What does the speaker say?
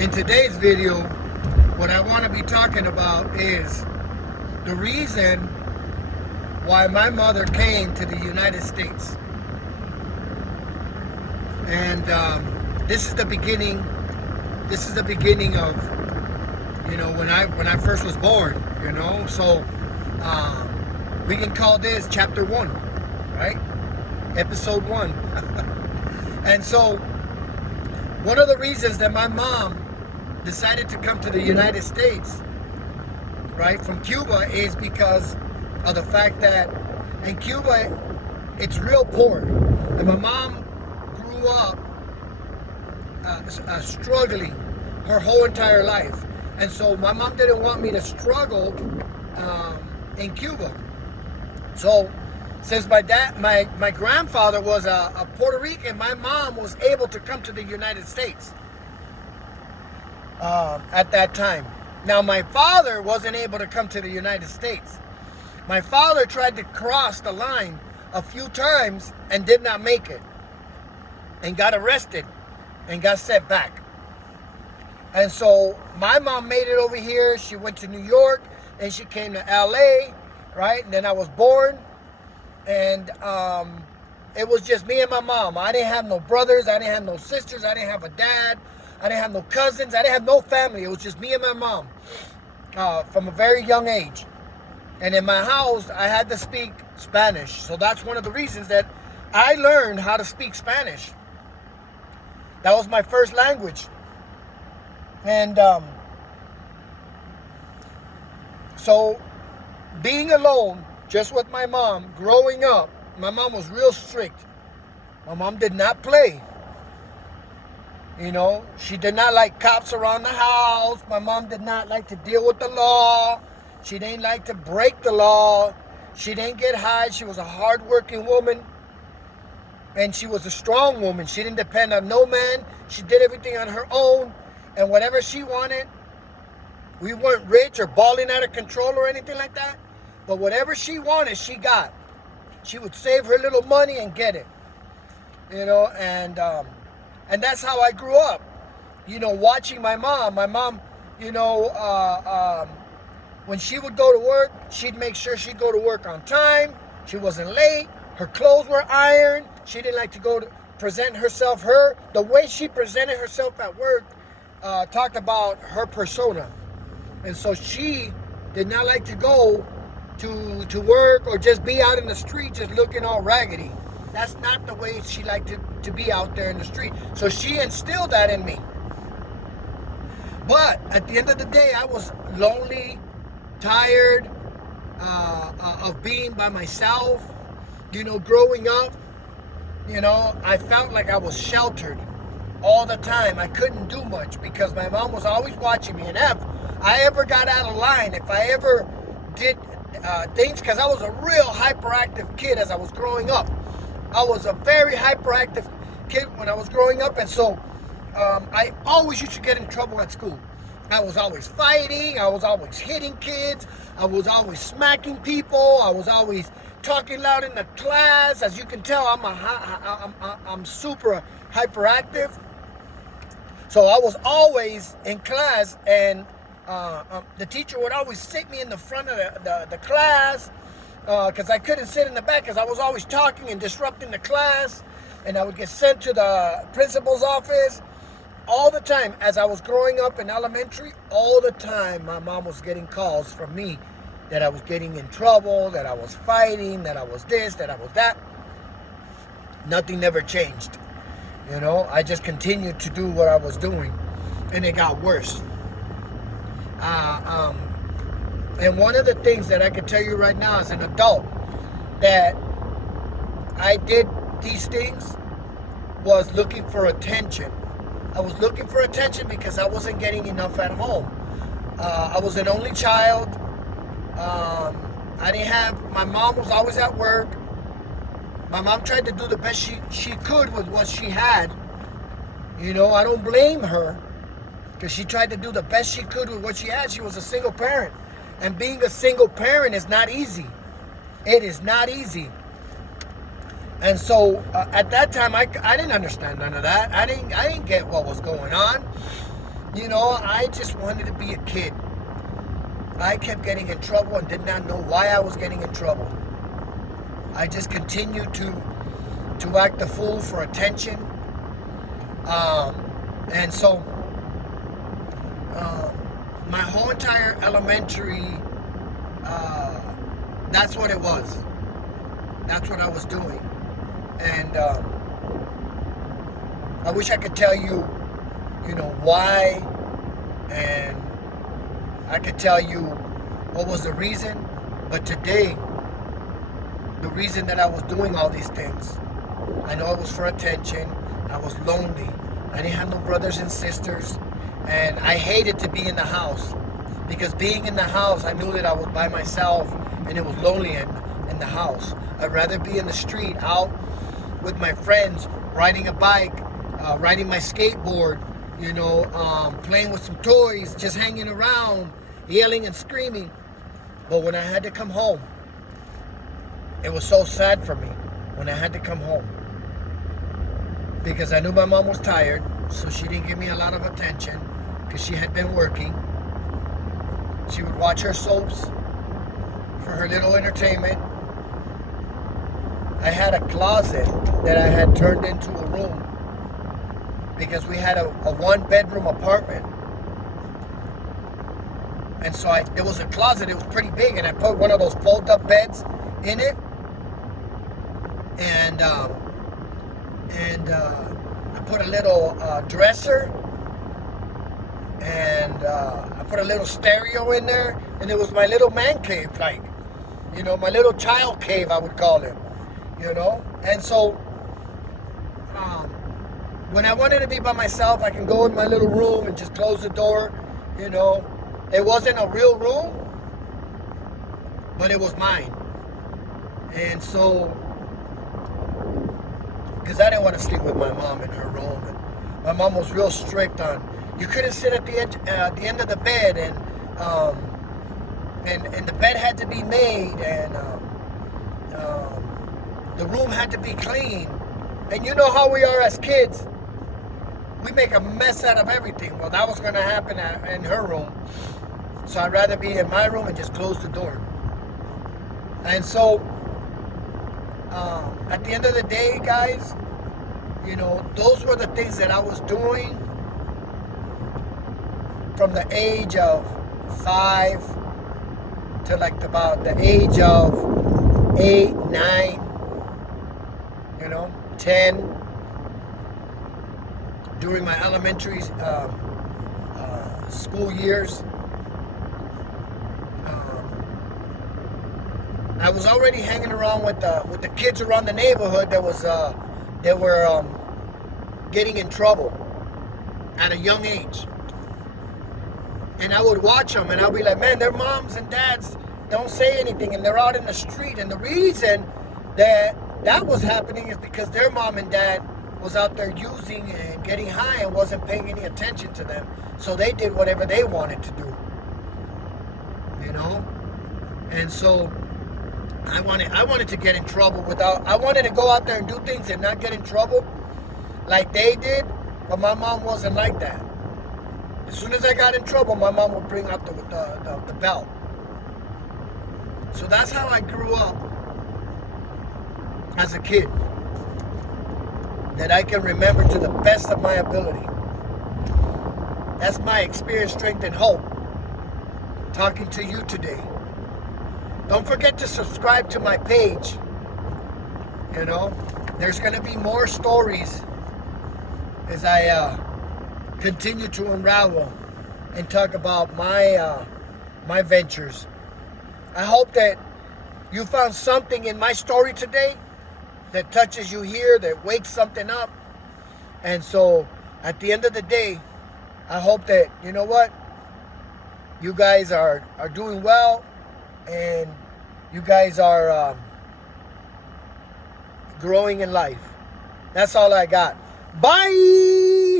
In today's video, what I want to be talking about is the reason why my mother came to the United States. And this is the beginning. This is the beginning of, when I first was born. So we can call this chapter 1, right? Episode 1. And so one of the reasons that my mom decided to come to the United States, right, from Cuba, is because of the fact that in Cuba it's real poor, and my mom grew up struggling her whole entire life, and so my mom didn't want me to struggle in Cuba. So since my grandfather was a Puerto Rican, my mom was able to come to the United States at that time. Now, my father wasn't able to come to the United States. My father tried to cross the line a few times and did not make it, and got arrested and got sent back. And so my mom made it over here. She went to New York and she came to LA, right? And then I was born, and it was just me and my mom. I didn't have no brothers. I didn't have no sisters. I didn't have a dad. I didn't have no cousins. I didn't have no family. It was just me and my mom from a very young age. And in my house, I had to speak Spanish. So that's one of the reasons that I learned how to speak Spanish. That was my first language. And so being alone, just with my mom, growing up, my mom was real strict. My mom did not play. She did not like cops around the house. My mom did not like to deal with the law. She didn't like to break the law. She didn't get high. She was a hard-working woman. And she was a strong woman. She didn't depend on no man. She did everything on her own. And whatever she wanted, we weren't rich or balling out of control or anything like that. But whatever she wanted, she got. She would save her little money and get it. And that's how I grew up. Watching my mom. My mom, when she would go to work, she'd make sure she'd go to work on time. She wasn't late. Her clothes were ironed. She didn't like to go to present herself. The way she presented herself at work talked about her persona. And so she did not like to go to work or just be out in the street just looking all raggedy. That's not the way she liked to be out there in the street. So she instilled that in me. But at the end of the day, I was lonely, tired of being by myself. Growing up, I felt like I was sheltered all the time. I couldn't do much because my mom was always watching me. And if I ever got out of line, if I ever did things, because I was a real hyperactive kid as I was growing up. I was a very hyperactive kid when I was growing up, and so I always used to get in trouble at school. I was always fighting. I was always hitting kids. I was always smacking people. I was always talking loud in the class. As you can tell, I'm super hyperactive. So I was always in class, and the teacher would always sit me in the front of the class because I couldn't sit in the back because I was always talking and disrupting the class, and I would get sent to the principal's office all the time. As I was growing up in elementary, all the time my mom was getting calls from me that I was getting in trouble, that I was fighting, that I was this, that I was that. Nothing never changed. I just continued to do what I was doing, and it got worse. And one of the things that I can tell you right now as an adult that I did these things was looking for attention. I was looking for attention because I wasn't getting enough at home. I was an only child. My mom was always at work. My mom tried to do the best she could with what she had. I don't blame her because she tried to do the best she could with what she had. She was a single parent. And being a single parent is not easy. It is not easy. And so at that time, I didn't understand none of that. I didn't get what was going on. You know, I just wanted to be a kid. I kept getting in trouble and did not know why I was getting in trouble. I just continued to act the fool for attention. And so my whole entire elementary, that's what it was. That's what I was doing. And I wish I could tell you, you know, why, and I could tell you what was the reason. But today, the reason that I was doing all these things, I know it was for attention. I was lonely. I didn't have no brothers and sisters. And I hated to be in the house. Because being in the house, I knew that I was by myself and it was lonely in the house. I'd rather be in the street, out with my friends, riding a bike, riding my skateboard, you know, playing with some toys, just hanging around, yelling and screaming. But when I had to come home, it was so sad for me when I had to come home. Because I knew my mom was tired, so she didn't give me a lot of attention because she had been working. She would watch her soaps for her little entertainment. I had a closet that I had turned into a room because we had a one-bedroom apartment. And so there was a closet, it was pretty big, and I put one of those fold-up beds in it. And I put a little dresser, and I put a little stereo in there, and it was my little man cave, like, you know, my little child cave, I would call it, you know. And so when I wanted to be by myself, I can go in my little room and just close the door, you know. It wasn't a real room, but it was mine. And so, because I didn't want to sleep with my mom in her room, and my mom was real strict on, you couldn't sit at the end of the bed, and the bed had to be made, and the room had to be clean. And you know how we are as kids, we make a mess out of everything. Well, that was going to happen in her room, so I'd rather be in my room and just close the door. And so at the end of the day, guys, you know, those were the things that I was doing from the age of 5 to like about the age of 8, 9, you know, 10, during my elementary school years. I was already hanging around with the kids around the neighborhood that were getting in trouble at a young age. And I would watch them, and I'll be like, man, their moms and dads don't say anything, and they're out in the street. And the reason that was happening is because their mom and dad was out there using and getting high and wasn't paying any attention to them. So they did whatever they wanted to do, you know? And so I wanted to get in trouble I wanted to go out there and do things and not get in trouble like they did, but my mom wasn't like that. As soon as I got in trouble, my mom would bring out the belt. So that's how I grew up as a kid, that I can remember to the best of my ability. That's my experience, strength, and hope talking to you today. Don't forget to subscribe to my page. You know, there's going to be more stories as I continue to unravel and talk about my ventures. I hope that you found something in my story today that touches you here, that wakes something up. And so at the end of the day, I hope that, you know what, you guys are doing well, and you guys are growing in life. That's all I got. Bye!